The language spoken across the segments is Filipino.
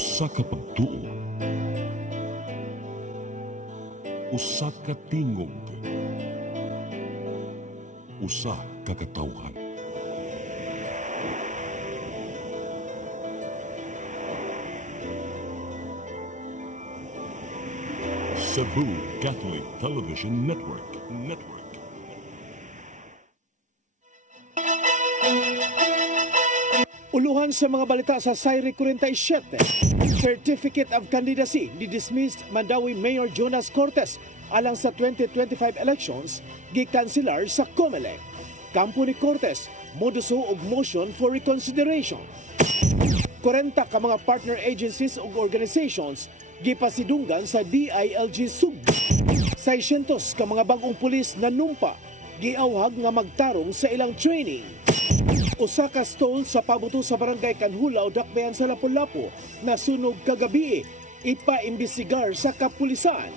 Usa ka pagtuo, usa ka tingog, usa ka katawhan. Cebu Catholic Television Network. Uluhan sa mga balita sa Sayre 47. Certificate of Candidacy ni dismissed Mandawi Mayor Jonas Cortes alang sa 2025 elections gikanselar sa COMELEC. Kampo ni Cortes moduso og motion for reconsideration. 40 ka mga partner agencies ug organizations gipasidunggan sa DILG Sugbo. 600 ka mga bagong pulis na numpa giawhag nga magtarong sa ilang training. Usa ka stall sa pabuto sa barangay Kanhulaw, Dakbayan sa Lapu-Lapu na sunog kagabi, ipaimbestigar sa kapulisan.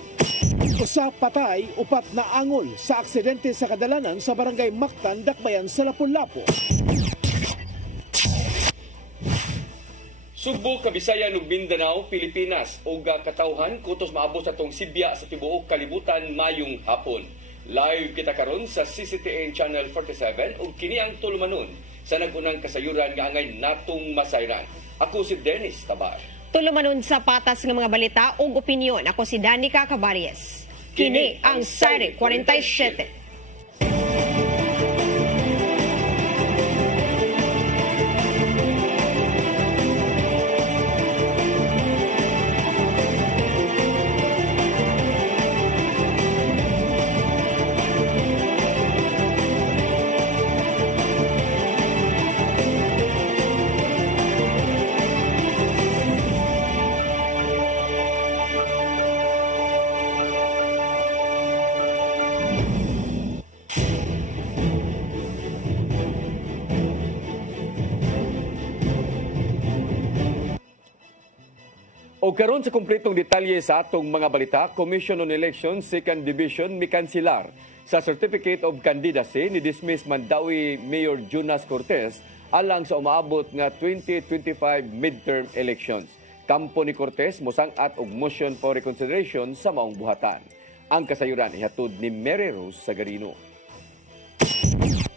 Usa patay, upat na angol sa aksidente sa kadalanan sa barangay Mactan, Dakbayan sa Lapu-Lapu. Sugbo, Kabisayan ug Mindanao, Pilipinas ug katawhan kutos maabot sa tong Sibya sa tibuok kalibutan mayong hapon. Live kita karon sa CCTN Channel 47 ug kini ang tulumanon sa nagunang kasayuran nga angay natong masayran. Ako si Dennis Tabar. Tulumanon sa patas ng mga balita ug opinyon. Ako si Danica Cabaries. Kini ang Sayre 47. O karon sa kumpletong detalye sa atong mga balita, Commission on Elections Second Division mikansilar sa Certificate of Candidacy ni dismiss Mandawi Mayor Jonas Cortes alang sa umaabot nga 2025 midterm elections. Kampo ni Cortes mosangat og motion for reconsideration sa maong buhatan. Ang kasayuran ihatod ni Mary Rose Sagarino.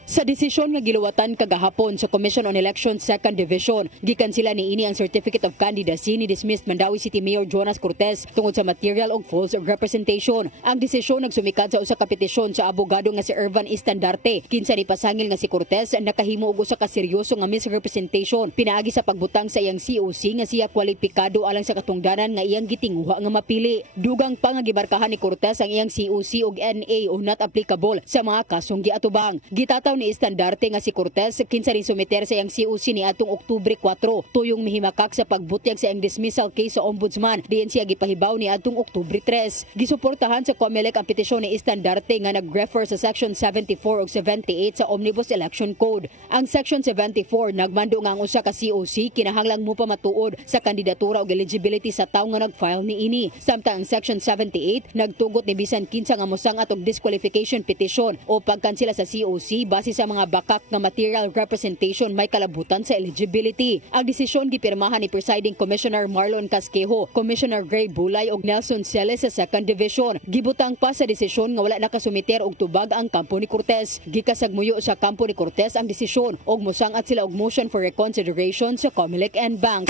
Sa desisyon nga giluwatan kagahapon sa Commission on Elections Second Division, gikansela niini ang Certificate of Candidacy ni dismissed Mandawi City Mayor Jonas Cortes tungod sa material og false representation. Ang desisyon nagsumikad sa usa ka petisyon sa abogado nga si Irvan Istandarte. Kinsa ni pasangil nga si Cortes nakahimo og usa ka seryoso nga misrepresentation pinaagi sa pagbutang sa iyang COC nga siya kwalipikado alang sa katungdanan nga iyang gitinguha nga mapili. Dugang pa nga gibarkahan ni Cortes ang iyang COC og NA o not applicable sa mga kasong giatubang. Gitataw ni Istandarte nga si Cortes kinsa rin sumiter sa iyang COC ni atong Oktubre 4 tuyong mihimakak sa pagbutyag sa iyang dismissal case sa ombudsman diin siya gipahibaw ni atong Oktubre 3. Gisuportahan sa COMELEC ang petisyon ni Istandarte nga nag-refer sa Section 74 ug 78 sa Omnibus Election Code. Ang Section 74 nagmando nga ang usa ka COC kinahanglang mo pa matuod sa kandidatura ug eligibility sa tawo nga nag-file niini. Samtang ang Section 78 nagtugot ni bisan kinsa nga mosangat og disqualification petition o pagkansela sa COC base sa mga bakak nga material representation may kalabutan sa eligibility. Ang desisyon gipirmahan ni Presiding Commissioner Marlon Casquejo, Commissioner Gray Bulay ug Nelson Celes sa Second Division. Gibutang pa sa desisyon nga wala nakasumiter og tubag ang kampo ni Cortes. Gikasagmuyo sa kampo ni Cortes ang desisyon ug mosangat sila og motion for reconsideration sa COMELEC and Bank.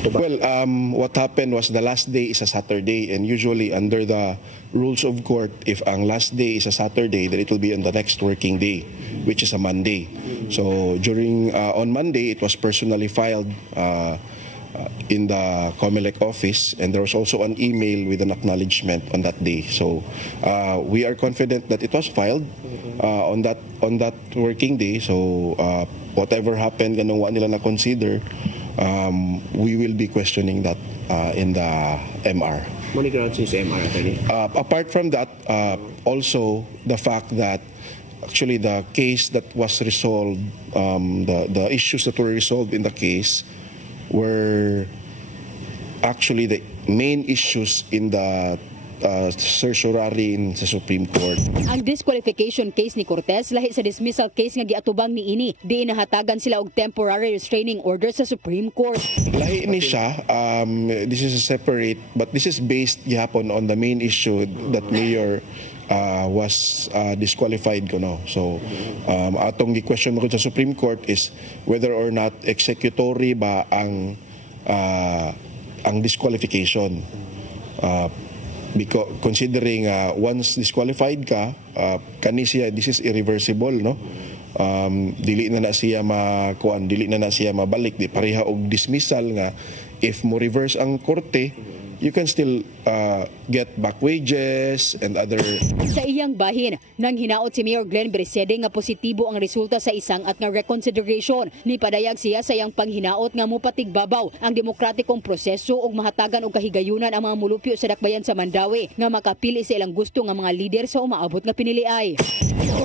Well, what happened was the last day is a Saturday, and usually under the rules of court, if ang last day is a Saturday, then it will be on the next working day, which is a Monday. So during on Monday, it was personally filed in the COMELEC office, and there was also an email with an acknowledgement on that day. So we are confident that it was filed on that working day. So whatever happened, ganun wa nila na consider. We will be questioning that in the MR. Apart from that, also the fact that actually the case that was resolved, the issues that were resolved in the case were actually the main issues in the certiorari sa Supreme Court. Ang disqualification case ni Cortez lahi sa dismissal case nga giatubang niini, di nahatagan sila og temporary restraining order sa Supreme Court. Lahi ni siya, this is a separate, but this is based gihapon on the main issue that Mayor was disqualified ko, no. So atong gi-question mo sa Supreme Court is whether or not executory ba ang disqualification. Because considering once disqualified ka, kani siya, this is irreversible, no. Dili na siya dili na siya mabalik, di pareha og dismissal nga if mo reverse ang korte, you can still get back wages and other. Sa iyang bahin, nang hinaot si Mayor Glenn Berisede nga positibo ang resulta sa isang at nga reconsideration, ni padayag siya sa iyang panghinaot nga mupatigbabaw ang demokratikong proseso ug mahatagan og kahigayunan ang mga mulupyo sa dakbayan sa Mandawi nga makapili sa ilang gusto nga mga lider sa umaabot nga piniliay.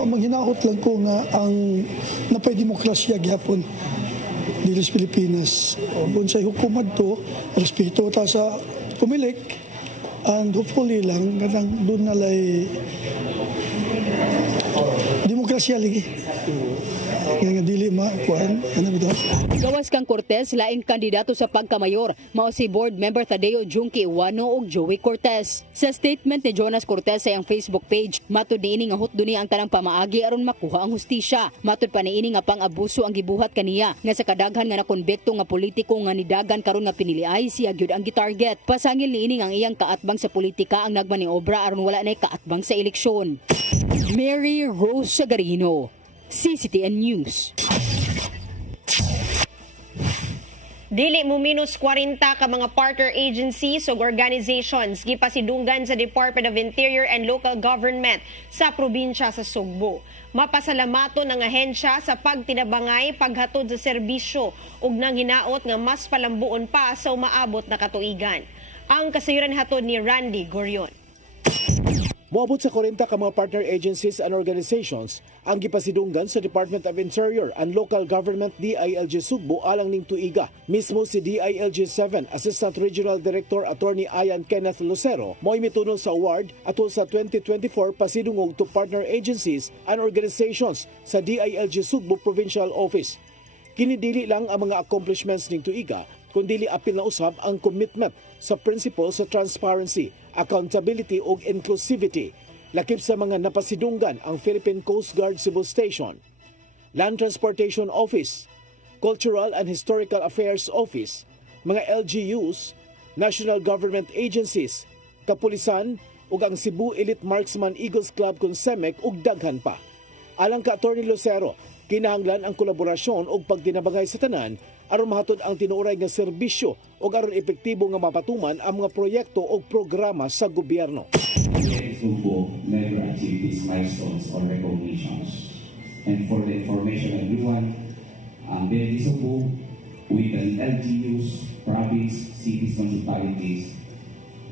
Manghinaot lang ko nga ang napay demokrasya gyapon dili sa Pilipinas. Unsay hukuman to, respeto ta sa pumilik, and hopefully lang ganang doon nalay demokrasya lagi. Nga dili makuan ano bitaw. Gawas kang Cortez laing kandidato sa pagkamayor, mao si board member Tadeo Junque Iwano ug Joey Cortez. Sa statement ni Jonas Cortez sa iyang Facebook page, matud niini nga hutdo niya ang tanang pamaagi aron makuha ang hustisya. Matud pa niini nga pang-abuso ang gibuhat kaniya nga sa kadaghan nga nakonbekto nga politiko nga nidagan karon nga piniliay siya gyud ang gitarget. Pasangil niini nga ang iyang kaatbang sa politika ang nagmaniobra aron wala nay kaatbang sa eleksyon. Mary Rose Sagarino, CCTN News. Dili mo minus 40 ka mga partner agencies ug organizations gipasidunggan sa Department of Interior and Local Government sa probinsya sa Sugbo. Mapasalamaton ang ahensya sa pagtinabangay, paghatod sa serbisyo ug nang hinaot nga mas palambuon pa sa umaabot na katuigan. Ang kasayuran hatod ni Randy Gorion. Moabot sa 40 ka mga partner agencies and organizations ang gipasidunggan sa Department of Interior and Local Government DILG Sugbo alang ning tuiga. Mismo si DILG 7 Assistant Regional Director Attorney Ian Kenneth Lucero mo'y mitunol sa award atol sa 2024 pasidungog to partner agencies and organizations sa DILG Sugbo Provincial Office. Kinidili lang ang mga accomplishments ning tuiga kundili apil na usab ang commitment sa principles sa transparency, accountability ug inclusivity. Lakip sa mga napasidunggan ang Philippine Coast Guard Cebu Station, Land Transportation Office, Cultural and Historical Affairs Office, mga LGUs, National Government Agencies, Kapulisan ug ang Cebu Elite Marksman Eagles Club kung CEMEC ug daghan pa. Alang ka Attorney Lucero, kinahanglan ang kolaborasyon ug pagtinabangay sa tanan aron mahatod ang tinuoray nga serbisyo ug aron epektibo nga mapatuman ang mga proyekto ug programa sa gobyerno. Sugbo never achieved these milestones or recognitions. And for the information of everyone, Benedi Sugbo with the LGUs, province, cities, municipalities,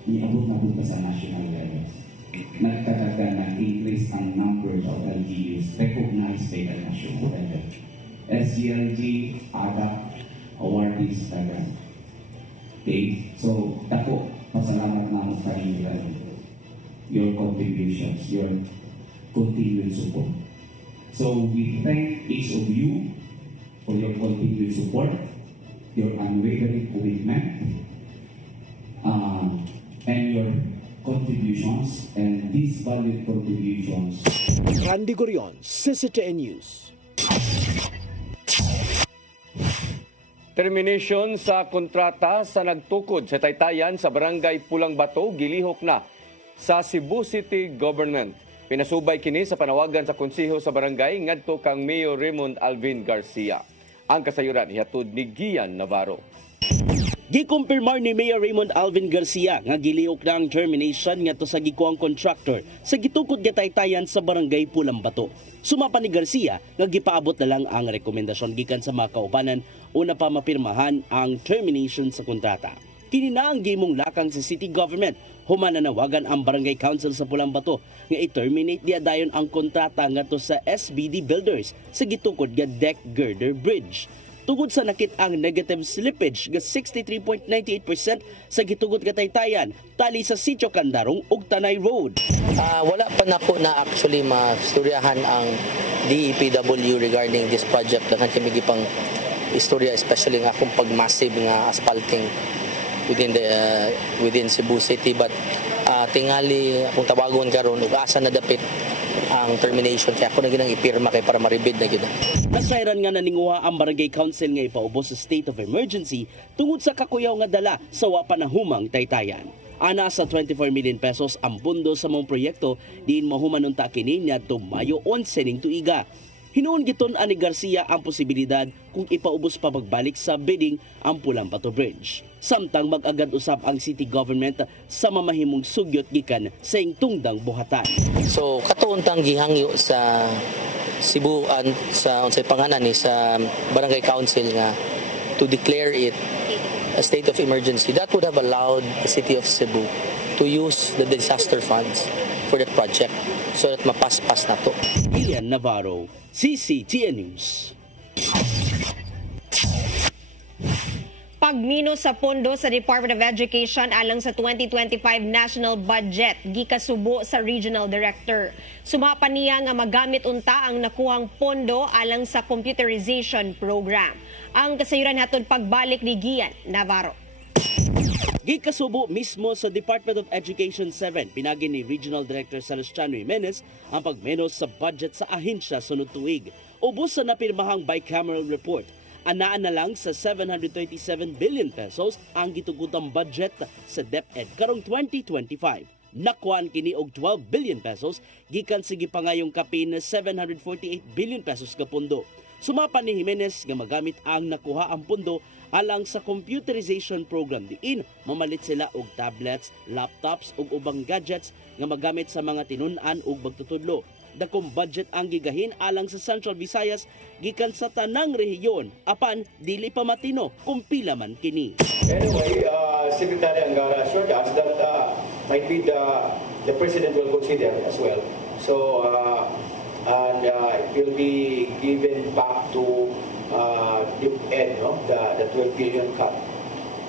niabot-abot pa sa national level. Nagkatagan na increase ang numbers of LGUs recognized by the national level. SGLG, ADAC, awardees, tagan. Okay, so dako, pasalamat na mo kayo your contributions, your continued support. So we thank each of you for your continued support, your unwavering commitment, and your contributions, and these valued contributions. Randy Gorion, CCTN News. Termination sa kontrata sa nagtukod sa taytayan sa Barangay Pulang Bato gilihok na sa Cebu City Government. Pinasubay kini sa panawagan sa konseho sa barangay ngadto kang Mayor Raymond Alvin Garcia. Ang kasayuran ihatod ni Gian Navarro. Gikumpirmar ni Mayor Raymond Alvin Garcia nga gilihok na ang termination ngadto sa gikuang contractor sa gitukod nga taytayan sa Barangay Pulang Bato. Sumapa ni Garcia nga gipaabot na lang ang rekomendasyon gikan sa mga kaubanan una pa mapirmahan ang termination sa kontrata. Kini na ang gimong lakang sa city government human nanawagan ang Barangay Council sa Pulang Bato nga i-terminate diya dayon ang kontrata ngadto sa SBD Builders sa gitukod nga deck girder bridge. tungod sa nakit ang negative slippage nga 63.98% sa gitugot kataytayan tali sa Sitio Candarong ug Tanay Road. Wala pa na po na actually masturyahan ang DEPW regarding this project. Dakan kami gipang istorya, especially nga kung pag-massive nga asphalting within Cebu City. But tingali akong tawagon karon ug asa na dapit ang termination kaya ako na ginang ipirma kay para maribid na gina. Nasayran nga naninguha ang Barangay Council nga ipaubos sa state of emergency tungod sa kakuyaw nga dala sa wa panahumang taytayan. Ana sa 24 million pesos ang pundo sa mong proyekto diin mahumanunta kini niadto Mayo 11 ning tuiga. Hinuon giton ani Garcia ang posibilidad kung ipaubos pa pagbalik sa bidding ang Pulang-Bato Bridge. Samtang mag-agad usab ang city government sa mamahimong sugyot gikan sa tungdang buhatan. So katuuntang gihangyo sa Cebu sa unsay panganan ni sa Barangay Council nga to declare it a state of emergency. That would have allowed the city of Cebu to use the disaster funds for that project so that mapaspas na to. Ian Navarro, CCTN News. Pagmino sa pondo sa Department of Education alang sa 2025 national budget gikasubo sa regional director. Sumapa niya nga magamit unta ang nakuhang pondo alang sa computerization program. Ang kasayuran hatod pagbalik ni Gian Navarro. Gikasubo mismo sa Department of Education 7 pinagi ni Regional Director Celestiano Jimenez ang pagmenos sa budget sa ahensya sunod tuig. Ubos sa napirmahang bicameral report, anaan na lang sa 727 billion pesos ang gitugutang budget sa DepEd karong 2025. Nakuan kini og 12 billion pesos gikan sige pangayong kapin 748 billion pesos ka pundo. Sumapa ni Jimenez nga magamit ang nakuha ang pundo alang sa computerization program diin mamalit sila og tablets, laptops ug ubang gadgets nga magamit sa mga tinun-an ug pagtutudlo. Dakong budget ang gigahin alang sa Central Visayas gikan sa tanang rehiyon apan dili pa matino kung pila man kini. Anyway, Secretary Angara assured us that might be the President will consider as well. So and it will be given back to DepEd, no? The 12 billion cut.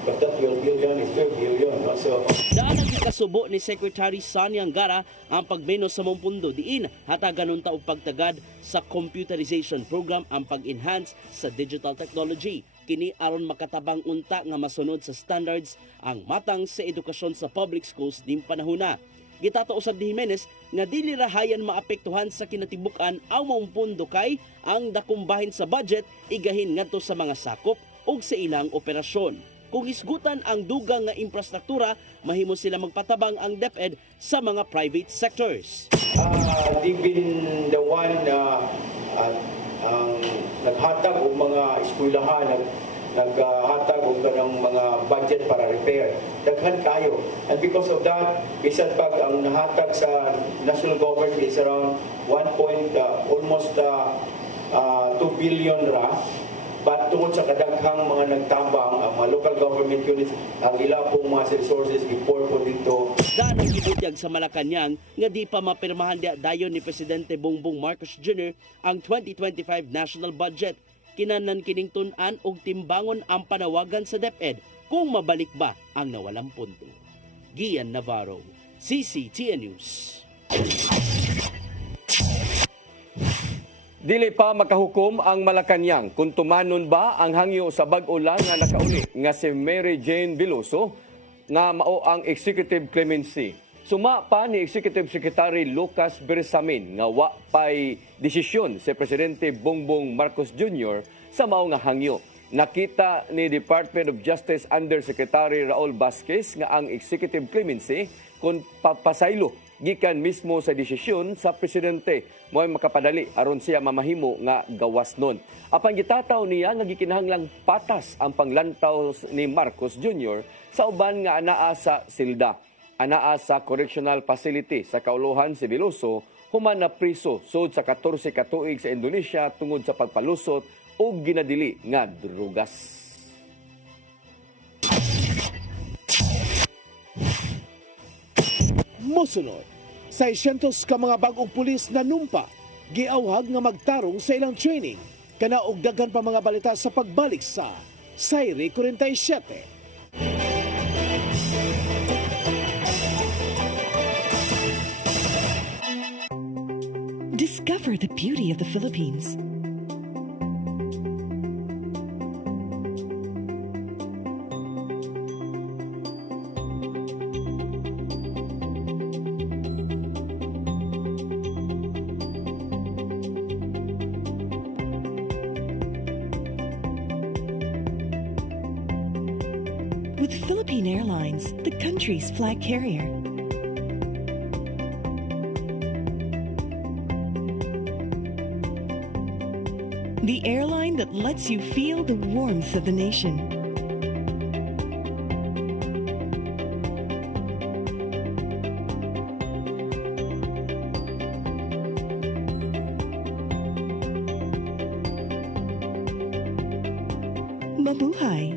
But that 12 billion is 12 billion. No? So, daan ang ikasubo ni Secretary Sonny Angara ang pagmenos sa mong pundo diin hatagan unta og pagtagad sa computerization program ang pag-enhance sa digital technology. Kini aron makatabang unta nga masunod sa standards ang matang sa edukasyon sa public schools ning panahona. Gitato usab ni Jimenez nga dili rahayan maapektuhan sa kinatibuk-an ang mong pundo kay ang dakumbahin sa budget igahin ngadto sa mga sakop ug sa ilang operasyon. Kung isgutan ang dugang nga infrastruktura, mahimo sila magpatabang ang DepEd sa mga private sectors. They've been the one naghatag og mga eskwelahan, naghatag og kanang mga budget para repair. Daghan kayo. And because of that, bisan pag ang nahatag sa national government is around almost 2 billion ra. But tungod sa kadaghang mga nagtabang, ang mga local government units, ang ila pong mga resources, before po dito. Daan ang gibutyag sa Malacanang nga di pa mapirmahan dayon ni Presidente Bongbong Marcos Jr. ang 2025 national budget. Kinanan kining tun-an og timbangon ang panawagan sa DepEd kung mabalik ba ang nawalang punto. Gian Navarro, CCTN News. Dili pa makahukom ang Malacanang kung tumanon ba ang hangyo sa bag-o lang nga nakauli nga si Mary Jane Veloso nga mao ang executive clemency. Suma pa ni Executive Secretary Lucas Bersamin nga wa pay desisyon si Presidente Bongbong Marcos Jr. sa mao nga hangyo. Nakita ni Department of Justice Undersecretary Raul Vasquez nga ang executive clemency kung papasaylo gikan mismo sa desisyon sa presidente mo'y makapadali aron siya mamahimo nga gawas nun. Apan gitataw niya nga gikinahanglang patas ang panglantaw ni Marcos Jr. sa uban nga anaa sa silda. Anaa sa correctional facility sa kauluhan si Veloso human na priso sud sa 14 ka tuig sa Indonesia tungod sa pagpalusot o ginadili nga drugas. Mosunod, 600 ka mga bagong pulis na numpa, giawhag nga magtarong sa ilang training. Kana og daghan pa mga balita sa pagbalik sa Sayri 47. Discover the beauty of the Philippines. With Philippine Airlines, the country's flag carrier. The airline that lets you feel the warmth of the nation. Mabuhay!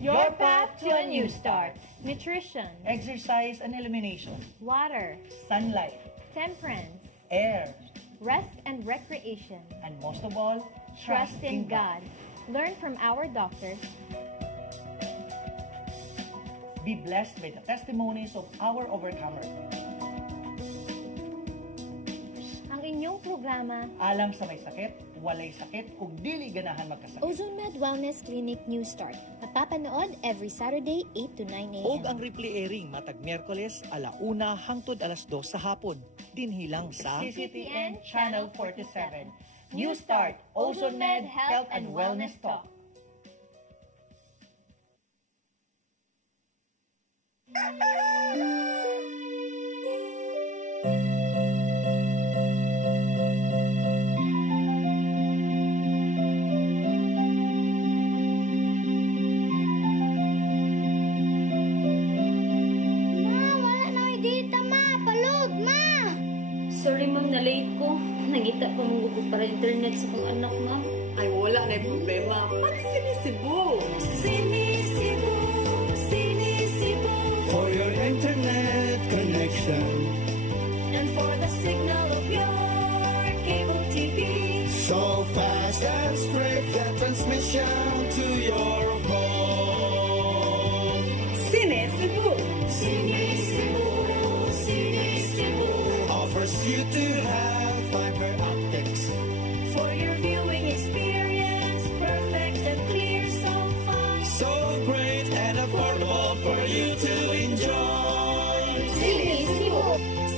Your path to a new start. Nutrition. Exercise and elimination. Water. Sunlight. Temperance. Air. Rest and recreation. And most of all, Trust in God. Learn from our doctors. Be blessed by the testimonies of our overcomers. Ang inyong programa, Alam sa may sakit, walay sakit, ug dili ganahan magkasakit. OzoneMed Wellness Clinic New Start. Mapapanood every Saturday, 8 to 9 a.m. Og ang replay airing matag Miyerkules, 1:00 hangtod 2:00 sa hapon. Dinhilang sa CCTN Channel 47. New Start, OzoneMed Health and Wellness Talk. Sorry ma'am, na-late ko. Nangita ko mong gusto para internet sa kong anak ma'am. Ay, wala na yung problema. Pati Sinisibu. Sinisibu, Sinisibu. For your internet connection. And for the signal of your cable TV. So fast and straight the transmission to your phone. Sinisibu. Sinisibu, Sinisibu. Offers you to have fiber optics. For your viewing experience, perfect and clear so fast. So great and affordable for you to enjoy. Sinisibu.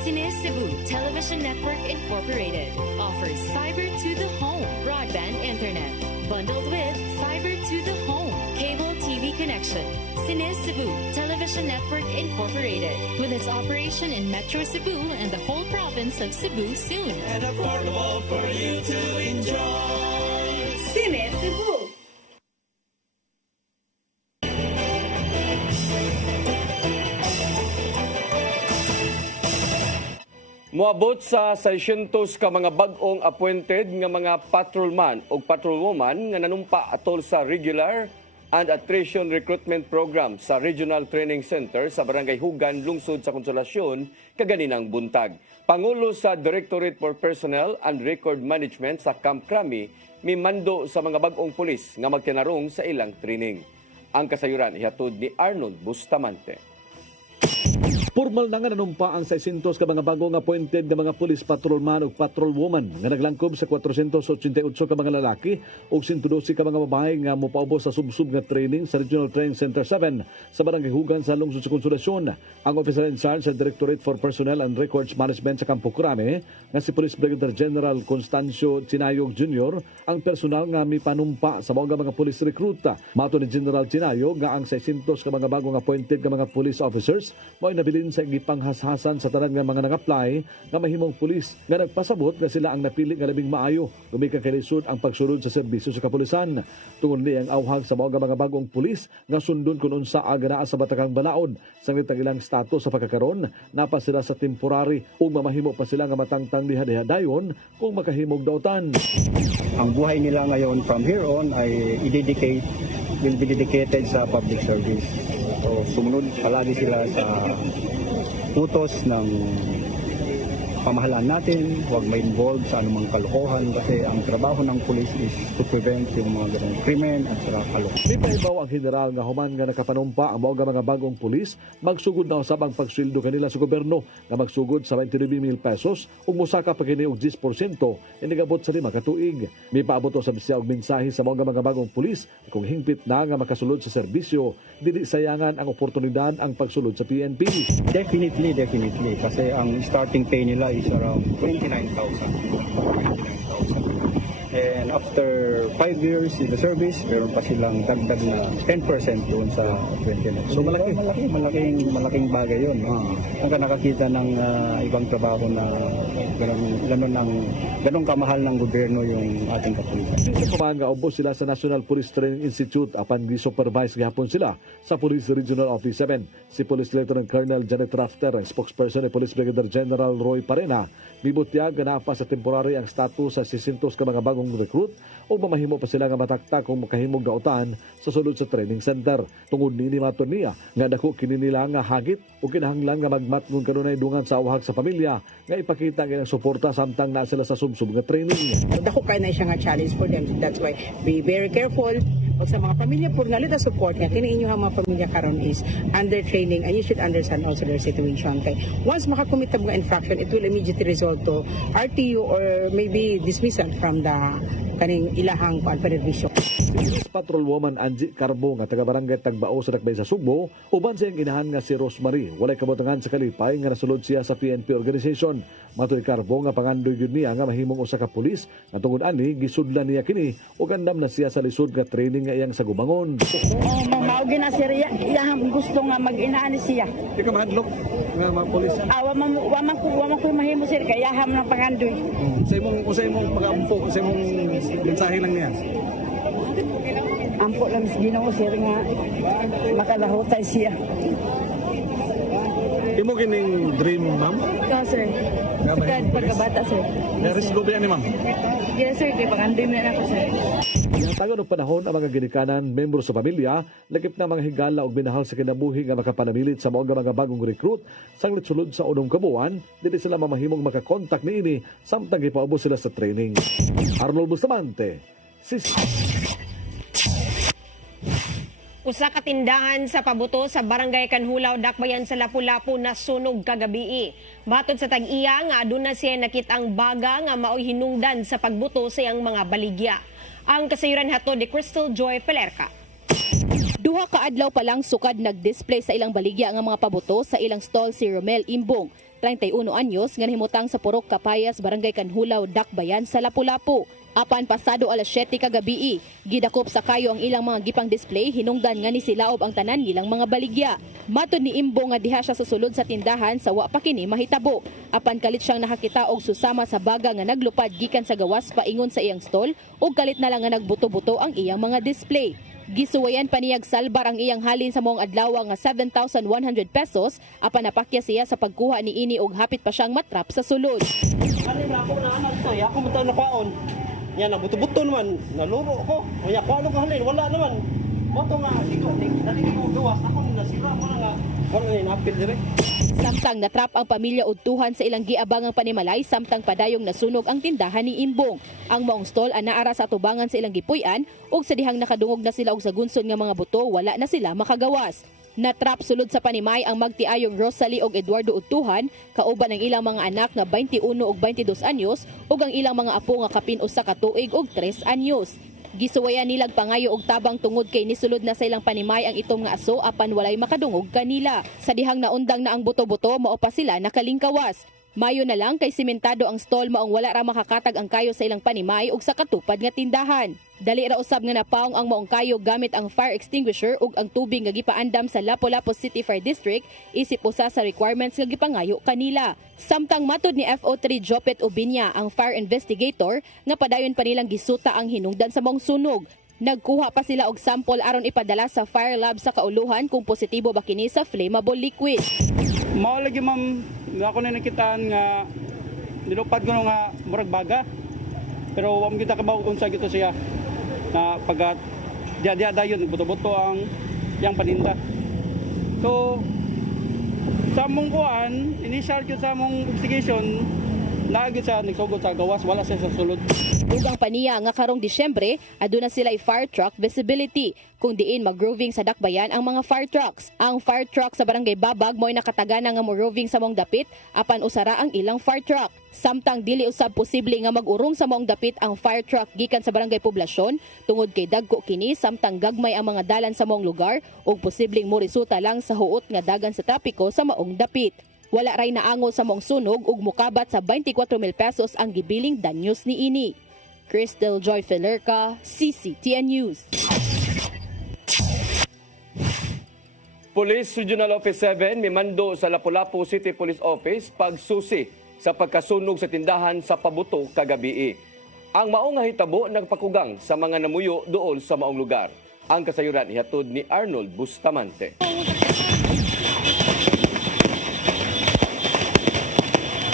Sinisibu Television Network Incorporated offers fiber to the home broadband internet bundled with fiber to the home cable TV connection. Sinisibu Television Network Incorporated with its operation in Metro Cebu and the whole province of Cebu soon. And affordable for you to enjoy. Sinisibu. Moabot sa 600 ka mga bag-ong appointed nga mga patrolman o patrolwoman nga nanumpa atol sa regular and attrition recruitment program sa Regional Training Center sa Barangay Hugan, lungsod sa Konsolasyon, kaganinang buntag. Pangulo sa Directorate for Personnel and Record Management sa Camp Crami, mimando sa mga bag-ong pulis nga magtinarong sa ilang training. Ang kasayuran ihatod ni Arnold Bustamante. Formal na nga nanumpa ang 600 ka mga bagong appointed nga mga police patrolman o patrolwoman nga naglangkob sa 488 ka mga lalaki o 112 ka mga babae nga mopaubos sa subsub nga training sa Regional Training Center 7 sa Barangay Hugan sa lungsod sa Konsolasyon. Ang officer in charge sa Directorate for Personnel and Records Management sa Campo Crame nga si Police Brigadier General Constancio Cinayog Jr. ang personal nga mipanumpa sa mga police recruit. Mato ni General Cinayog nga ang 600 ka mga bagong appointed nga mga police officers mo'y nabilin sa gipanghashasan sa tanan nga mga nag-apply nga mahimong pulis nga nagpasabot nga sila ang napili nga labing maayo lumika kay lisod ang pagsunod sa serbisyo sa kapulisan. Tungod ni ang awhag sa mga bagong pulis nga sundon kun unsa aga sa batakang balaod sanglit ang ilang status sa pagkakaron napa sila sa temporary ug mamahimo pa sila nga matangtang diha-dayon kung makahimog daotan. Ang buhay nila ngayon from here on ay will be dedicated sa public service. So sumunod palagi sila sa utos ng pamahalaan natin, huwag may involved sa anumang kalokohan kasi ang trabaho ng pulis is to prevent yung mga ganong krimen at saka kalokohan. Di pa ibaw ang general nga human nga nakapanumpa ang mga bagong pulis, magsugod na usab ang pagsweldo kanila sa gobyerno nga magsugod sa 29,000 pesos ug mosaka pa kini og 10% inigabot sa 5 ka tuig. May paabot sa bisya og mensahe sa mga bagong pulis kung hingpit na nga makasulod sa serbisyo, dili sayangan ang oportunidad ang pagsulod sa PNP. Definitely kasi ang starting pay nila is around 29,000. And after 5 years in the service, meron pa silang dagdag na 10% doon sa 29. So malaking bagay yun. Ang nakakita ng ibang trabaho na ganong kamahal ng gobyerno yung ating kapulisan. Sa pamanga ubos sila sa National Police Training Institute apan gi-supervise gihapon sila sa Police Regional Office 7. Si Police Lieutenant Colonel Janet Rafter, ang spokesperson ni Police Brigadier General Roy Parena, mibutyag na pa sa temporary ang status sa 600 ka mga bagong recruit o mamahimo pa sila nga matakta kung makahimog daotan sa sulod sa training center. Tungod ni maton niya nga dako kini nila nga hagit o kinahanglan nga magmatngon kanunay dungan sa awhag sa pamilya nga ipakita ang suporta samtang na sila sa subsub nga training. Dako kay na siya nga challenge for them. That's why be very careful. Pag sa mga pamilya po nga lita support nga kini inyo ang mga pamilya karon is under training and you should understand also their situation. Kay once makakomit mga infraction, it will immediately result to RTU or maybe dismissal from the kaning ilahang perwisyo. Patrolwoman Angie Carbo nga taga-barangay Tagbao sa Dakbay sa Sugbo, uban sa iyang inahan nga si Rosemary, walay kabutangan sa kalipay nga nasulod siya sa PNP organization. Matoy Carbo nga pangandoy gyud niya nga mahimong usa ka pulis nga tungod ani gisudlan niya kini ug andam na siya sa lisod nga training nga iyang sa gubangon. Mao gina sir iya gusto nga mag-inaani siya. Di ka mahadlok nga mga pulis. Wa man ko mahimo sir kay yaham ng pangandoy. Sa imong pag-ampo, sa imong mensahe lang niya. Ampo lang Ginoo sir nga makalahutay siya. Imo kining dream, ma'am? Oo sir. Sa pagkabata sir. Na-risko ba yan ni ma'am? Yes sir, kay pangandoy man ako sir. Tagon og panahon ang mga ginikanan, membro sa pamilya, lakip na mga higala og binahal sa kinabuhi nga makapanamilit sa mga bagong recruit sanglit sulod sa unong kabuan, dili sila mamahimong makakontak niini samtang gipaubos sila sa training. Arnold Bustamante, Usa ka tindahan sa pabuto sa Barangay Kanhulaw, Dakbayan sa Lapu-Lapu na sunog kagabi. Matod sa tag-iya nga aduna siya nakitang baga nga maoy hinungdan sa pagbuto sa iyang mga baligya. Ang kasayuran hatod ni Crystal Joy Pelerca. Duha ka adlaw pa lang sukad nag-display sa ilang baligya nga mga pabuto sa ilang stall si Romel Imbong, 31 anyos, nga nahimutang sa Purok Kapayas, Barangay Kanhulaw, Dakbayan sa Lapu-Lapu. Apan pasado alas 7 kagabi, gidakop sa kayo ang ilang mga gipang display, hinungdan nga ni silaob ang tanan nilang mga baligya. Matod ni Imbong nga diha siya susulod sa tindahan sa wa pa kini mahitabo. Apan kalit siyang nakakita og susama sa baga nga naglupad gikan sa gawas paingon sa iyang stall ug kalit na lang nga nagbuto-buto ang iyang mga display. Gisuwayan pa niyag salbar ang iyang halin sa moong adlaw nga 7,100 pesos apan napakya siya sa pagkuha ni ini og hapit pa siyang matrap sa sulod. Ano na ako na anak to, ako mo tayo nakwaon. Yan, nabuto-buto naman, naluro ko. O yan, kung ano ka halin, wala naman. Moto nga, dali ko gawas, ako nasira ko na nga. Wala na inapit dire. Samtang natrap ang pamilya udtuhan sa ilang giabangang panimalay samtang padayong nasunog ang tindahan ni Imbong. Ang maong stall anaara sa atubangan sa ilang gipuy-an ug sa dihang nakadungog na sila og sa gunson nga mga buto wala na sila makagawas. Natrap sulod sa panimay ang magtiayong Rosalie ug Eduardo Udtuhan, kauban ang ilang mga anak nga 21 ug 22 anyos ug ang ilang mga apo nga kapin usa ka tuig ug 3 anyos. Gisuwayan nilag pangayo og tabang tungod kay nisulod na sa ilang panimay ang itom nga aso apan walay makadungog kanila. Sa dihang naundang na ang buto-buto mao pa sila nakalingkawas. Mayo na lang kay simentado ang stall maong wala ra makakatag ang kayo sa ilang panimay ug sa katupad nga tindahan. Dali ra usab nga napaong ang maong kayo gamit ang fire extinguisher ug ang tubig nga gipaandam sa Lapu-Lapu City Fire District isip usa sa requirements nga gipangayo kanila. Samtang matod ni FO3 Jopet Ubinya ang fire investigator nga padayon pa nilang gisuta ang hinungdan sa maong sunog. Nagkuha pa sila og sample aron ipadala sa fire lab sa kauluhan kung positibo ba kini sa flammable liquid. Mao lagi ma'am, ako na nakitaan nga nilupad ko nga murag baga. Pero wam kita kabaw unsa gito siya na pagkat dia dayon buto-buto ang yang paninda. So sa mong kuan, initial gyud sa mong investigation, naagid sa nagsugod sa gawas wala siya sa sulod. Ugang paniya nga karong Disyembre, aduna sila fire truck visibility kung diin mag-roving sa dakbayan ang mga fire trucks. Ang fire truck sa Barangay Babag mo'y nakatagana nga mo-roving sa mong dapit apan usara ang ilang fire truck. Samtang dili usab posible nga mag-urong sa mong dapit ang fire truck gikan sa Barangay Poblasyon tungod kay dagko kini samtang gagmay ang mga dalan sa mong lugar ug posibleng moresulta lang sa huot nga dagan sa trapiko sa maong dapit. Wala ray naangol sa mong sunog ug mukabat sa 24,000 pesos ang gibiling danyos ni ini. Crystal Joy Felerca, CCTN News. Police Regional Office 7 mimando sa Lapu-Lapu City Police Office pagsusi sa pagkasunog sa tindahan sa Pabuto kagabi. Ang maong nga hitabo nagpakugang sa mga namuyo dool sa maong lugar. Ang kasayuran ihatod ni Arnold Bustamante.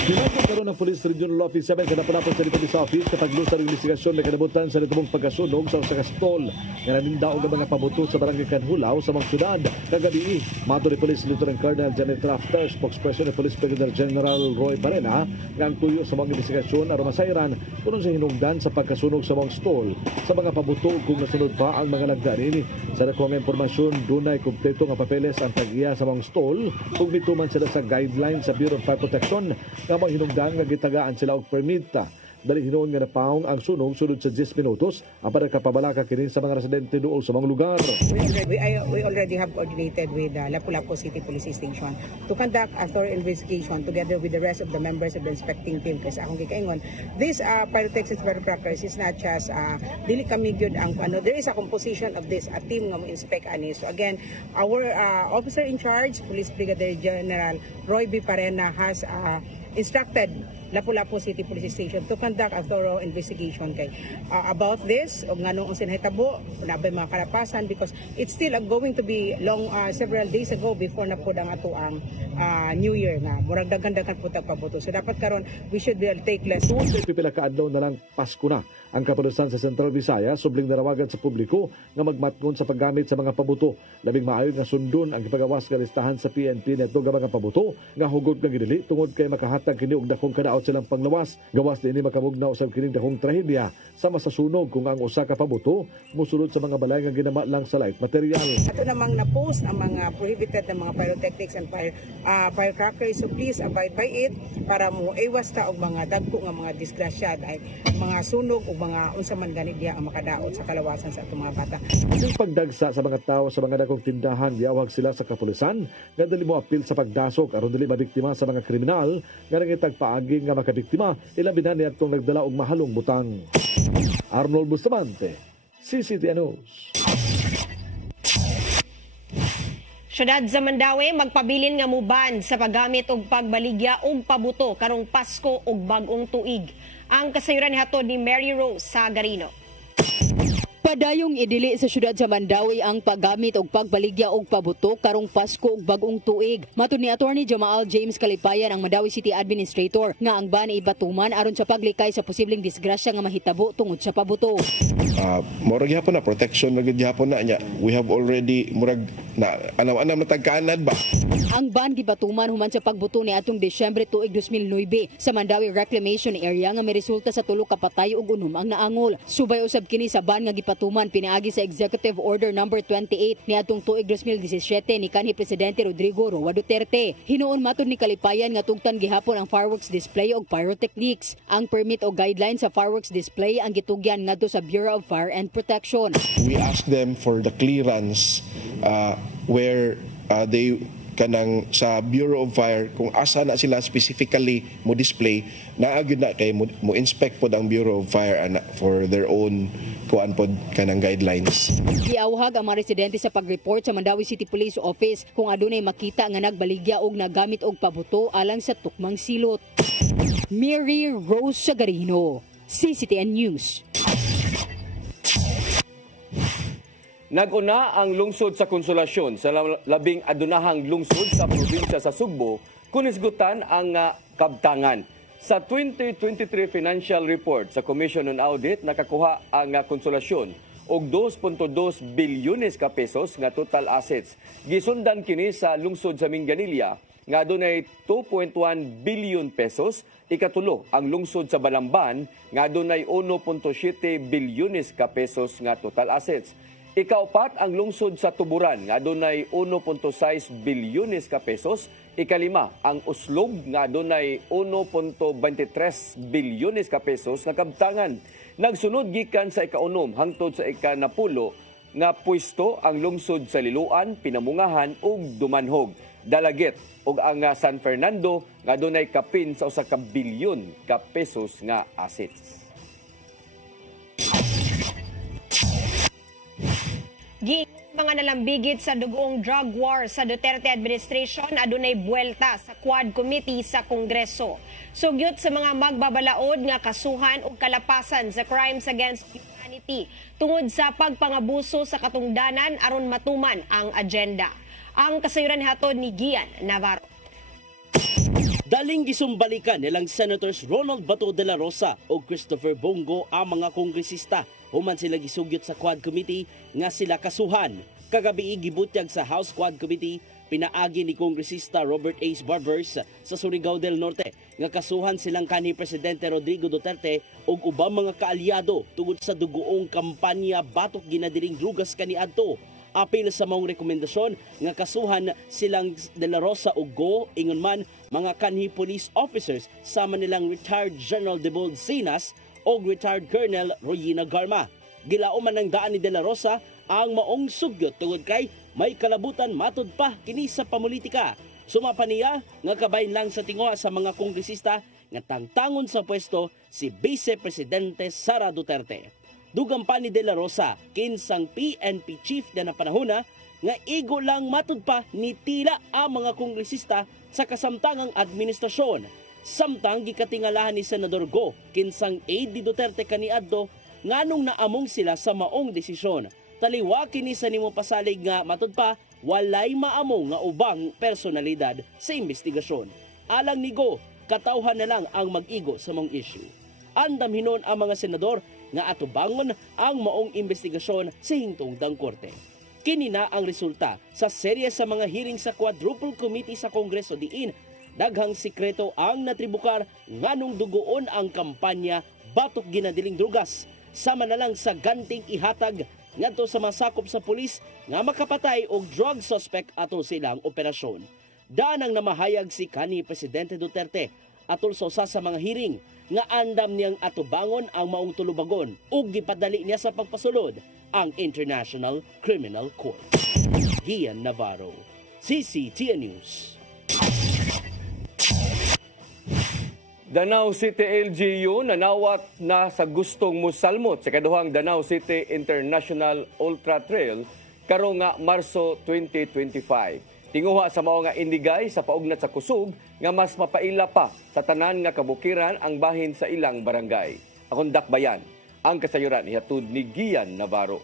Pinagkaroon ng Police Regional Office 7 kanapanapos sa Police Office kapag lusar ng investigasyon na kanabutan sa nitubong pagkasunog sa usa ka stall nga nanindaog ang mga pabuto sa Barangay Kanhulaw sa mga syudad kagabi. Mato ni Police Lieutenant Colonel Janet Rafter, spokesperson ni Police Brigadier General Roy Parena, nga ang tuyo sa mga investigasyon aron masayran kung sa hinungdan sa pagkasunog sa mga stall sa mga pabuto kung nasunod pa ang mga lagdan. Sa dakong impormasyon, dunay kumpleto nga papeles ang tag-iya sa mga stall kung mituman sila sa guidelines sa Bureau of Fire Protection nga mga hinungdan nga gitagaan sila og permita. Dali hinuon nga napaong ang sunog sulod sa 10 minutos ang pagkapabalaka kini sa mga residente dool sa mga lugar. We already have coordinated with Lapu-Lapu City Police Station to conduct a thorough investigation together with the rest of the members of the inspecting team. Kasi akong gikaingon, this pyrotechnics firecrackers is not just dili kami gyud ang there is a composition of this a team nga mo inspect ani. So again, our officer in charge, Police Brigadier General Roy B. Parena has instructed Lapu-Lapu City Police Station to conduct a thorough investigation kay about this ug nganong unsa nahitabo nabay mga karapasan because it's still going to be long several days ago before na pud ang ato ang New Year nga murag daghan-daghan pud tagpabuto. So dapat karon we should be take less. Pipila ka adlaw na lang Pasko na ang kapulisan sa Central Visayas subling narawagan sa publiko nga magmatngon sa paggamit sa mga pabuto. Labing maayo nga sundon ang ipagawas nga listahan sa PNP neto nga mga pabuto nga hugot nga ginili tungod kay makahatag kini og dakong kadaot silang panglawas. Gawas dinhi makamugna usab kining dakong trahedya sama sa sunog kung ang usa ka pabuto mosulod sa mga balay nga ginama lang sa light material. Ato namang na-post ang mga prohibited na mga pyrotechnics and firecrackers, so please abide by it para mo iwas ta og mga dagko nga mga disgrasya ay mga sunog o mga unsa man gani diya ang makadaot sa kalawasan sa atong mga bata. Ang pagdagsa sa mga tao sa mga dakong tindahan giawag sila sa kapulisan nga dili mo apil sa pagdasok aron dili mabiktima sa mga kriminal nga nangitag paagi nga makabiktima ilabi na niadtong nagdala og mahalong butang. Arnold Bustamante, CCTN News. Syudad sa Mandawi magpabilin nga muban sa paggamit og pagbaligya og pabuto karong Pasko ug bag-ong tuig. Ang kasayuran hatod ni Mary Rose Sagarino. Padayong idili sa syudad sa Mandawi ang paggamit og pagbaligya og pabuto karong Pasko ug bag-ong tuig. Matud ni Attorney Jamaal James Kalipayan, ang Mandawi City Administrator, nga ang ban ibatuman aron sa paglikay sa posibleng disgrasya nga mahitabo tungod sa pabuto. Murag gyapon na protection na gyapon na nya. We have already murag na anam-anam na tagkaanad ba. Ang ban gibatuman human sa pagbuto ni atong Desyembre tuig 2009 sa Mandawi Reclamation Area nga may resulta sa tulo ka patay ug unom ang naangol. Subay usab kini sa ban nga patuman pinaagi sa Executive Order No. 28 ni atong tuig 2017 ni kanhi Presidente Rodrigo Roa Duterte. Hinuon matud ni Kalipayan nga tugtan gihapon ang fireworks display og pyrotechnics. Ang permit o guidelines sa fireworks display ang gitugyan ngadto sa Bureau of Fire and Protection. We asked them for the clearance where they kanang sa Bureau of Fire kung asa na sila specifically mo display naagid na kay mo inspect pod ang Bureau of Fire for their own kuan pod kanang guidelines. Giawhag ang mga residente sa pag-report sa Mandawi City Police Office kung adunay makita nga nagbaligya og nagamit og pabuto alang sa tukmang silot. Mary Rose Sagarino, CCTN News. Nag-una ang lungsod sa Konsolasyon sa labing adunahang lungsod sa probinsya sa Sugbo kung isgutan ang kabtangan. Sa 2023 Financial Report sa Commission on Audit, nakakuha ang Konsolasyon og 2.2 bilyones ka pesos nga total assets. Gisundan kini sa lungsod sa Minganilla nga adunay 2.1 billion pesos. Ikatulo ang lungsod sa Balamban nga adunay 1.7 bilyones ka pesos nga total assets. Ikaupat ang lungsod sa Tuburan nga adunay 1.6 bilyones ka pesos. Ikalima ang Uslog nga adunay 1.23 bilyones ka pesos nga kabtangan. Nagsunod gikan sa ikaunom hangtod sa ikanapulo nga pwesto ang lungsod sa Liloan, Pinamungahan ug Dumanhog. Dalagit ug ang San Fernando nga adunay kapin sa usa ka bilyon ka pesos nga assets. Mga nalambigit sa dugong drug war sa Duterte administration adunay buwelta sa Quad Committee sa Kongreso. Sugyot sa mga magbabalaod nga kasuhan ug kalapasan sa crimes against humanity tungod sa pagpangabuso sa katungdanan aron matuman ang agenda. Ang kasayuran hatod ni Gian Navarro. Daling gisumbalikan nilang Senators Ronald Bato de la Rosa o Christopher Bongo ang mga kongresista. Human sila gisugyot sa Quad Committee nga sila kasuhan. Kagabi gibutyag sa House Quad Committee, pinaagi ni Kongresista Robert Ace Barbers sa Surigao del Norte nga kasuhan silang kanhi Presidente Rodrigo Duterte ug ubang mga kaalyado tungod sa dugoong kampanya batok ginadiring drugas kaniadto. Apil sa maong rekomendasyon nga kasuhan silang De La Rosa ug Go, ingon man mga kanhi police officers sama nilang retired General Debold Sinas o retired Colonel Royina Garma. Gilao man ng daan ni De La Rosa ang maong sugyot tungod kay may kalabutan matud pa kini sa pamulitika. Sumapa niya nga kabayn lang sa tinguha sa mga kongresista nga tangtangon sa pwesto si Vice Presidente Sara Duterte. Dugang pa ni De La Rosa, kinsang PNP chief na panahona, nga igo lang matud pa ni tila ang mga kongresista sa kasamtangang administrasyon. Samtang gikatingalahan ni Senador Go, kinsang aide ni Duterte kaniadto, nganong naamong sila sa maong desisyon. Taliwa kini sa nimo pasalig nga matud pa, walay maamong nga ubang personalidad sa investigasyon. Alang ni Go, katawhan na lang ang mag-igo sa mong issue. Andam hinon ang mga senador nga atubangon ang maong investigasyon sa hingtungdang korte. Kini na ang resulta sa serye sa mga hearing sa Quadruple Committee sa Kongreso diin daghang sikreto ang natribukar nganong dugoon ang kampanya batok ginadiling drugas sama na lang sa ganting ihatag ngadto sa masakop sa pulis nga makapatay og drug suspect atol silang operasyon. Daan ang namahayag si kanhi Presidente Duterte atol sa usa sa mga hearing nga andam niyang atubangon ang maong tulubagon ug gipadali niya sa pagpasulod ang International Criminal Court. Gian Navarro, CCTN News. Danau City LGU nanawat na sa gustong mosalmot sa kaduhang Danau City International Ultra Trail karong Marso 2025. Tinguha sa mao nga indigay sa paugnat sa kusog nga mas mapaila pa sa tanan nga kabukiran ang bahin sa ilang barangay. Akong Dakbayan. Ang kasayuran ihatod ni Gian Navarro.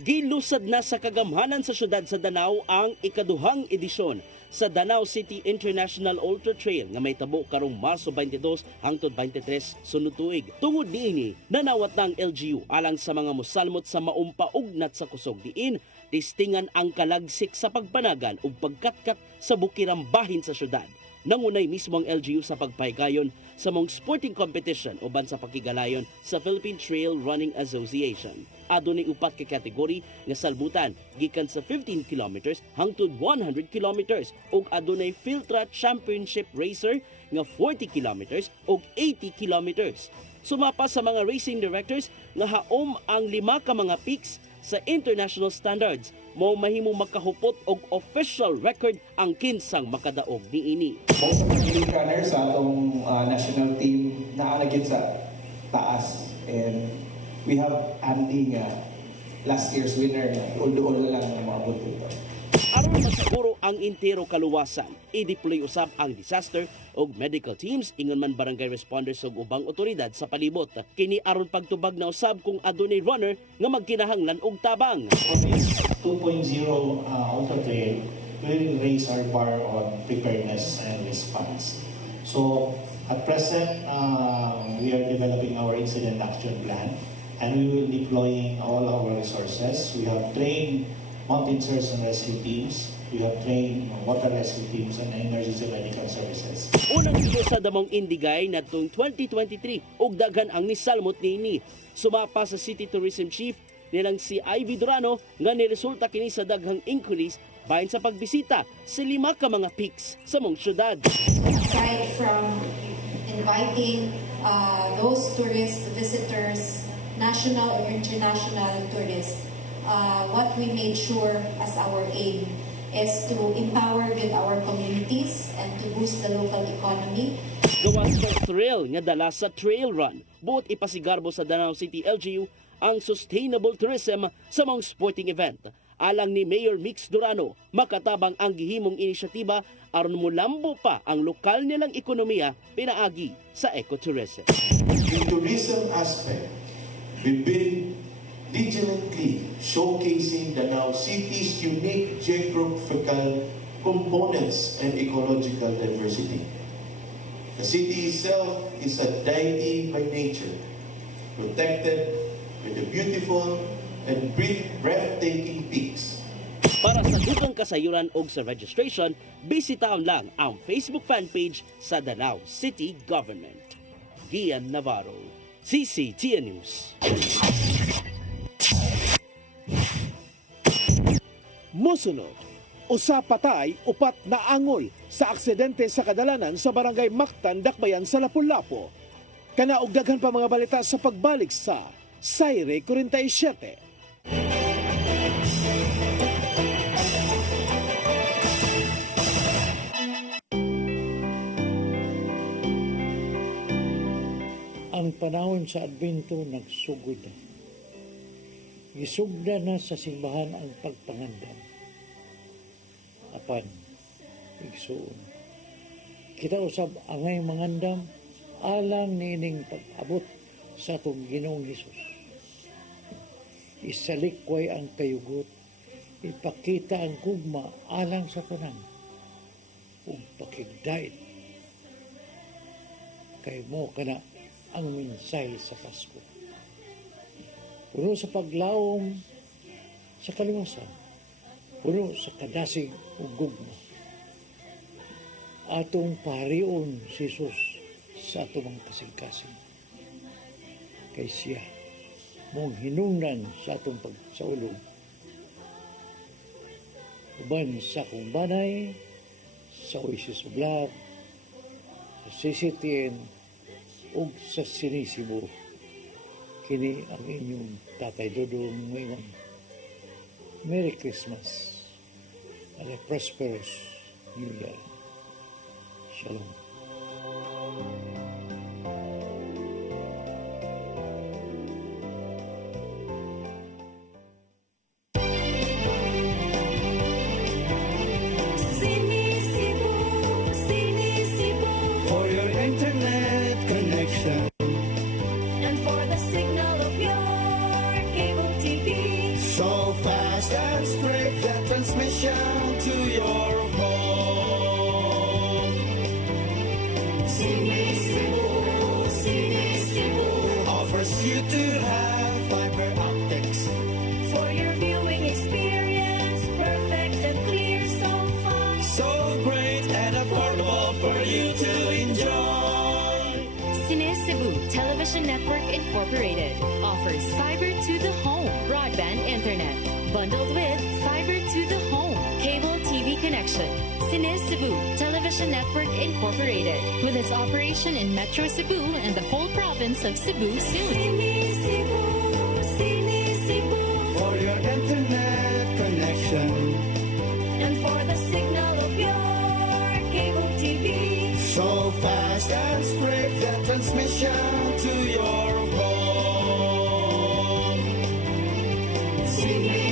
Gilusad na sa kagamhanan sa syudad sa Danau ang ikaduhang edisyon sa Danau City International Ultra Trail nga may tabo karong Marso 22 hangtod 23 sunod tuig. Tungod niini, nanawat ng LGU alang sa mga mosalmot sa maumpaugnat sa kusog diin, tistingan ang kalagsik sa pagpanagan ug pagkatkat sa bukirang bahin sa syudad. Nangunay mismo ang LGU sa pagpahigayon sa mong sporting competition uban sa pakigalayon sa Philippine Trail Running Association. Adunay upat ka kategory nga salbutan gikan sa 15 kilometers hangtod 100 kilometers ug adunay Filtra Championship Racer nga 40 kilometers ug 80 kilometers. Sumapa sa mga racing directors nga haom ang 5 ka mga peaks sa international standards, mao mahimong makahupot og official record ang kinsang makadaog niini. Most of the elite runners sa atong national team naanagid sa taas, and we have Andy nga last year's winner nga uldo-uldo lang na maabot dito. Aron masiguro ang intero kaluwasan, i-deploy usab ang disaster og medical teams ingon man barangay responders ug ubang otoridad sa palibot. Kini aron pagtubag na usab kung adunay runner nga magkinahanglan og tabang. For this 2.0 Ultra Trail, we will raise our bar on preparedness and response. So at present, we are developing our incident action plan, and we will deploying all our resources. We have trained mountain search and rescue teams. We have trained water rescue teams and emergency medical services. Unang video sa damong Indigay na tuong 2023 ug daghan ang nisalmot niini. Sumapa sa City Tourism Chief nilang si Ivy Durano nga niresulta kini sa daghang increase bahin sa pagbisita sa 5 ka mga peaks sa mong syudad. Aside from inviting those tourists, visitors, national or international tourists, what we made sure as our aim is to empower with our communities and to boost the local economy. Gawas sa thrill nga dala sa trail run, buot ipasigarbo sa Danau City LGU ang sustainable tourism sa mga sporting event. Alang ni Mayor Mix Durano, makatabang ang gihimong inisyatiba aron mulambo pa ang lokal nilang ekonomiya pinaagi sa ecotourism. The tourism aspect, we've been diligently showcasing Danau City's unique geographical components and ecological diversity. The city itself is a deity by nature, protected with the beautiful and breathtaking peaks. Para sa dugang kasayuran o sa registration, bisitaon lang ang Facebook fan page sa Danau City Government. Gian Navarro, CCTN News. Mosunod, usa patay, upat na angol sa aksidente sa kadalanan sa barangay Mactan, Dakbayan sa Lapu-Lapu. Kanaog daghan pa mga balita sa pagbalik sa Saire 47. Ang panahon sa Advento nagsugod na. Gisugda na sa simbahan ang pagpangandam. Apan, igsuon. Kita usab angay mangandam alang nining pag-abot sa atong Ginoong Hesus. Isalikway ang kayugot, ipakita ang kugma alang sa tanan, ug pakigdait. Kay mo kana ang mensahe sa Pasko. Puno sa paglaom sa kaliwasan, puno sa kadasig ug gugma. Atong paharion si Jesus sa atong kasing-kasing. Kay siya mong hinungdan sa atong pagsaulog. Uban sa kong banay, sa Oasis of Love, sa CCTN, ug sa Sinisibo. Kini ang inyong Tatay Dodong ngayon. Merry Christmas and a prosperous New Year. Shalom. For your internet connection and for the signal transmission to your home. Cine Cebu offers you to have fiber optics For your viewing experience, perfect and clear so far. so great and affordable for you to enjoy. Cine Cebu Television Network Incorporated offers fiber to the home broadband internet bundled with fiber to the home cable TV connection. Cine Cebu Television Network Incorporated with its operation in Metro Cebu and the whole province of Cebu soon. Cine Cebu, For your internet connection, and for the signal of your cable TV. so fast and straight the transmission to your home. Cine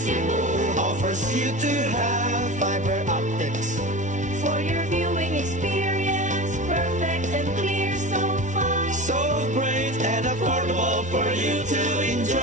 Cebu offers you to have fiber optics For your viewing experience, perfect and clear so far. so great and affordable for you to enjoy.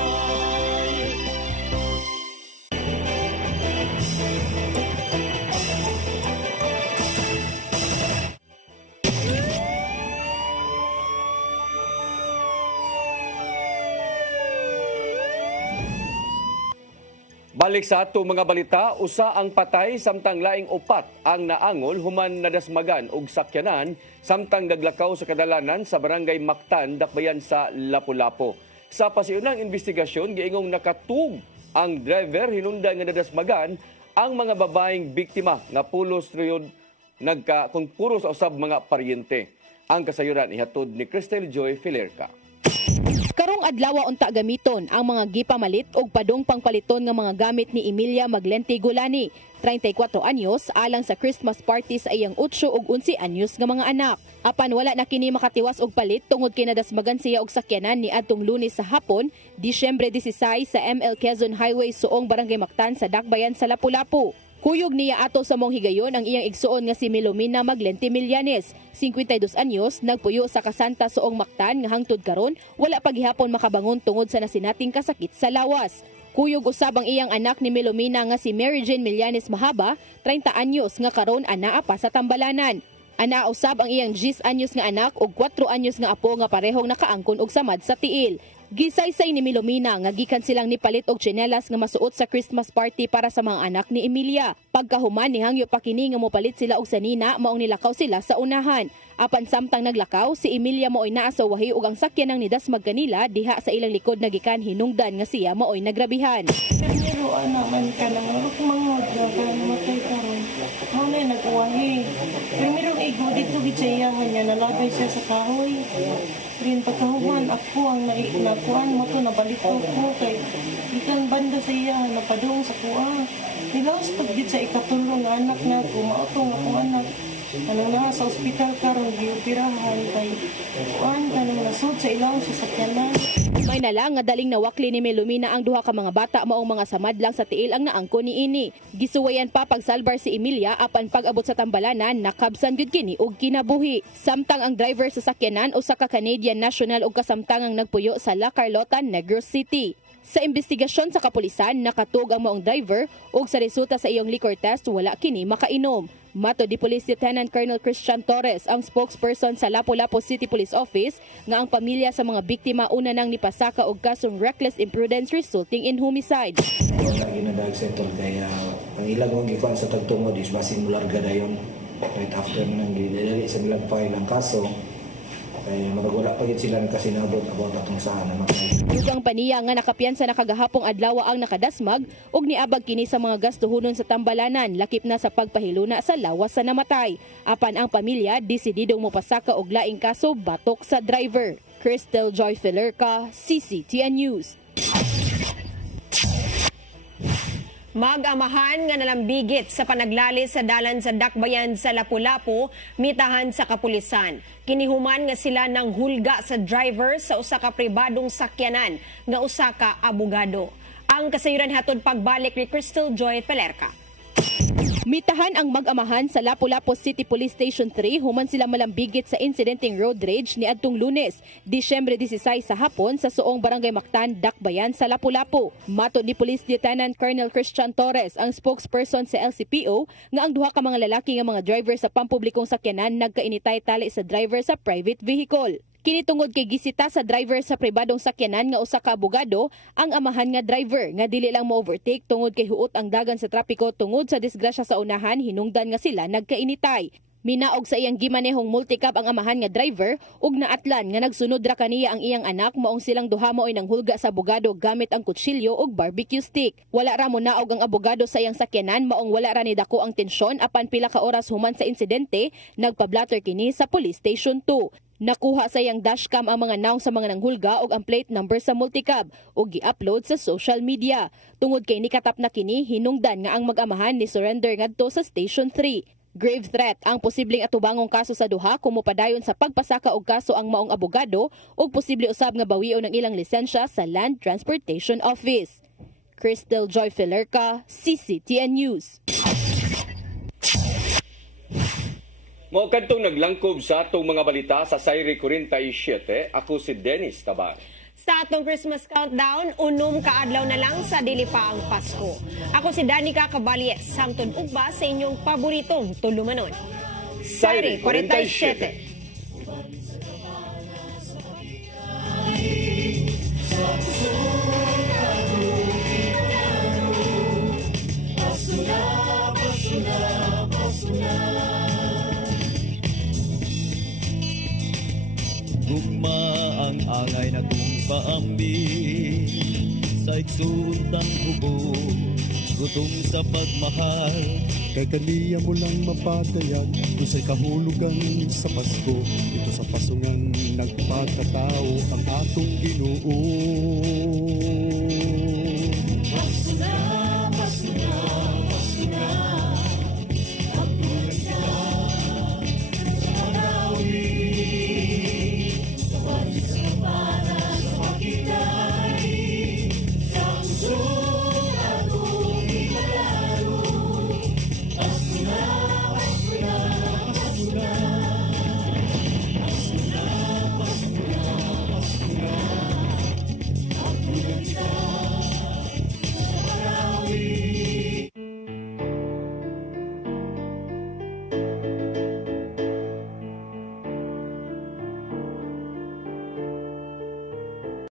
Balik sa ato mga balita, usa ang patay samtang laing upat ang naangol human nadasmagan og sakyanan samtang naglakaw sa kadalanan sa barangay Mactan, Dakbayan sa Lapu-Lapu. Sa pasiunang investigasyon, giingong nakatug ang driver hinungdan nga nadasmagan ang mga babaeng biktima nga pulos riyod kung puro sa usab mga paryente. Ang kasayuran ihatod ni Cristel Joy Filerca. Karong adlaw unta gamiton ang mga gipamalit og padung pangpaliton nga mga gamit ni Emilia Maglente Gulani, 34 anyos, alang sa Christmas party sa iyang 8 ug 11 anyos nga mga anak. Apan wala na kini makatiwas og palit tungod kay nadasmagan siya og sakyanan ni adtong Lunes sa hapon, Disyembre 16 sa ML Quezon Highway suong Barangay Mactan sa Dakbayan sa Lapu-Lapu. Kuyog niya ato sa mong higayon ang iyang igsuon nga si Milomina Maglente Millanes, 52 anyos, nagpuyo sa Kasanta suong Mactan nga hangtod karon wala pa gihapon makabangon tungod sa nasinating kasakit sa lawas. Kuyog usab ang iyang anak ni Milomina nga si Mary Jane Millanes Mahaba, 30 anyos nga karon anaa pa sa Tambalanan. Ana usab ang iyang 10 anyos nga anak ug 4 anyos nga apo nga parehong nakaangkon og samad sa tiil. Gisaysay ni Milomina nga gikan silang nipalit og tsinelas nga masuot sa Christmas party para sa mga anak ni Emilia. Pagkahuman ni hangyo pa kini nga mopalit sila og sanina maong nilakaw sila sa unahan. Apan samtang naglakaw, si Emilia maoy naa sa wahi ug ang sakyan ng nidasmag kanila diha sa ilang likod nagikan hinungdan nga siya maoy nagrabihan. Pero naman ka nang mangod na kan matay karon. Mo na nagwahi. Pero igo dito gitsayahan niya nalagay siya sa kahoy. Rin pagkahuman ako ang naikuan mo to nabalik ko kay ikan banda sa iya napadung sa kuha. Nilaos pagdit sa ikatulong anak na kumautong ako anak. Anong na sa ospital karon gioperahan kay kuan kanang nasud sa ilaw sa sakyanan. May nalang nga daling nawakli ni Milomina ang duha ka mga bata maong mga samadlang sa tiil ang naangko ni ini. Gisuwayan pa pagsalbar si Emilia apan pag-abot sa Tambalanan nakabsan gyud kini og kinabuhi. Samtang ang driver sa sakyanan usa ka Canadian national ug kasamtangang nagpuyo sa La Carlota, Negros City. Sa investigasyon sa kapulisan, nakatug ang maong driver ug sa resulta sa iyong liquor test wala kini makainom. Mato di Police Lieutenant Colonel Christian Torres, ang spokesperson sa Lapu-Lapu City Police Office, nga ang pamilya sa mga biktima una nang nipasaka og kasong reckless imprudence resulting in homicide. Lagi na dahil settle kaya ang ilang mong gikuan sa tagtungod is basin mo larga na yun. Right after nang gidali sa nilang file ang kaso, kaya magwala pa sila nagkasinabot about atong saan na makaya. Dugang paniya nga nakapiyansa na kagahapong adlaw ang nakadasmag ug niabag kini sa mga gastuhonon sa Tambalanan lakip na sa pagpahiluna sa lawas sa namatay. Apan ang pamilya desididong mopasaka og laing kaso batok sa driver. Cristel Joy Filerca, CCTN News. Mag-amahan nga nalambigit sa panaglalis sa dalan sa Dakbayan sa Lapu-Lapu, mitahan sa kapulisan. Kinihuman nga sila ng hulga sa driver sa usa ka pribadong sakyanan nga usa ka abogado. Ang kasayuran hatod pagbalik ni Cristel Joy Filerca. Mitahan ang mag-amahan sa Lapu-Lapu City Police Station 3 human sila malambigit sa incidenteng road rage ni adtong Lunes, Disyembre 16 sa hapon sa suong Barangay Mactan, Dakbayan sa Lapu-Lapu. Matod ni Police Lieutenant Colonel Christian Torres, ang spokesperson sa LCPO, nga ang duha ka mga lalaki nga mga driver sa pampublikong sakyanan nagkainitay tali sa driver sa private vehicle. Kini tungod kay gisita sa driver sa pribadong sakyanan nga usa ka abogado ang amahan nga driver nga dili lang mo-overtake tungod kay huot ang dagan sa trapiko tungod sa disgrasya sa unahan hinungdan nga sila nagkainitay. Minaog sa iyang gimanehong multicab ang amahan nga driver ug naatlan nga nagsunod ra kaniya ang iyang anak maong silang duha maoy nanghulga sa abogado gamit ang kutsilyo ug barbecue stick. Wala ra mo naog ang abogado sa iyang sakyanan maong wala ra ni dako ang tensyon apan pila ka oras human sa insidente nagpa-blatter kini sa Police Station 2. Nakuha sa iyang dashcam ang mga naong sa mga nanghulga ug ang plate number sa multicab ug gi-upload sa social media. Tungod kay nikatap na kini, hinungdan nga ang mag-amahan ni surrender ngadto sa Station 3. Grave threat ang posibleng atubangong kaso sa duha kung mopadayon sa pagpasaka og kaso ang maong abogado ug posible usab nga bawion ng ilang lisensya sa Land Transportation Office. Crystal Joy Filerca, CCTN News. Mao kadtong naglangkob sa atong mga balita sa Sayre 47, ako si Dennis Tabar. Sa atong Christmas countdown, unom kaadlaw na lang sa dili pa ang Pasko. Ako si Danica Caballes, samtod ugba sa inyong paboritong tulumanon. Sayre 47. Gugma ang angay na kong paambi sa iksuntang hubo, gutom sa pagmahal, kay kaniya mo lang mapatayag kung sa'y kahulugan sa Pasko. Ito sa pasungan nagpagkatao ang atong Ginoo.